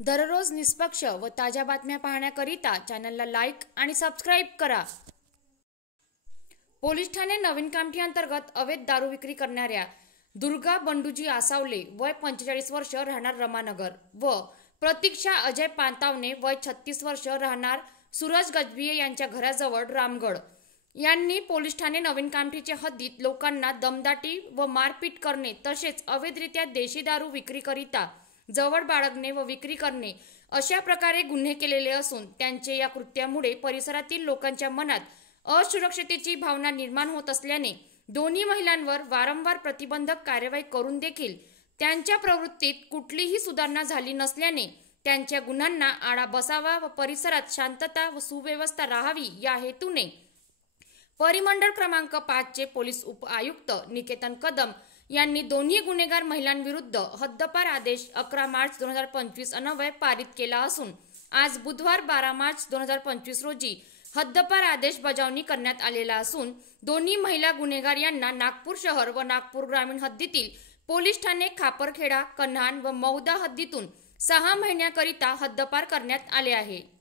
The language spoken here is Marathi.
दररोज निष्पक्ष व ताज्या बातम्या पाहण्याकरिता चॅनलला लाईक आणि सबस्क्राईब करा। पोलीस ठाणे नवीन कामठी अंतर्गत अवैध दारू विक्री करणाऱ्या दुर्गा बंडूजी आसावले वय 45 वर्ष राहणार रमानगर व प्रतीक्षा अजय पांतावणे वय 36 वर्ष राहणार सूरज गजभिये यांच्या घराजवळ रामगड यांनी पोलीस ठाणे नवीन कामठीच्या हद्दीत लोकांना दमदाटी व मारपीट करणे तसेच अवैधरित्या देशी दारू विक्रीकरिता जवळ बाळगणे व विक्री करणे अशा प्रकारे गुन्हे केलेले असून त्यांचे या कृत्यामुळे परिसरातील लोकांच्या मनात असुरक्षिततेची भावना निर्माण होत असल्याने दोन्ही महिलांवर वारंवार प्रतिबंधक कार्यवाही करून देखील त्यांच्या प्रवृत्तीत कुठलीही सुधारणा झाली नसल्याने त्यांच्या गुन्ह्यांना आळा बसावा व परिसरात शांतता व सुव्यवस्था राहावी या हेतूने परिमंडळ क्रमांक 5 चे पोलीस उप आयुक्त निकेतन कदम यांनी दोन्ही गुन्हेगार महिलांविरुद्ध हद्दपार आदेश 11 मार्च 2025 अन्वये पारित केला असून आज बुधवार 12 मार्च 2025 रोजी हद्दपार आदेश बजावणी करण्यात आलेला असून दोन्ही महिला गुन्हेगार यांना नागपूर शहर व नागपूर ग्रामीण हद्दीतील पोलीस ठाणे खापरखेडा कन्हान व मौदा हद्दीतून 6 महिन्याकरिता हद्दपार करण्यात आले आहे।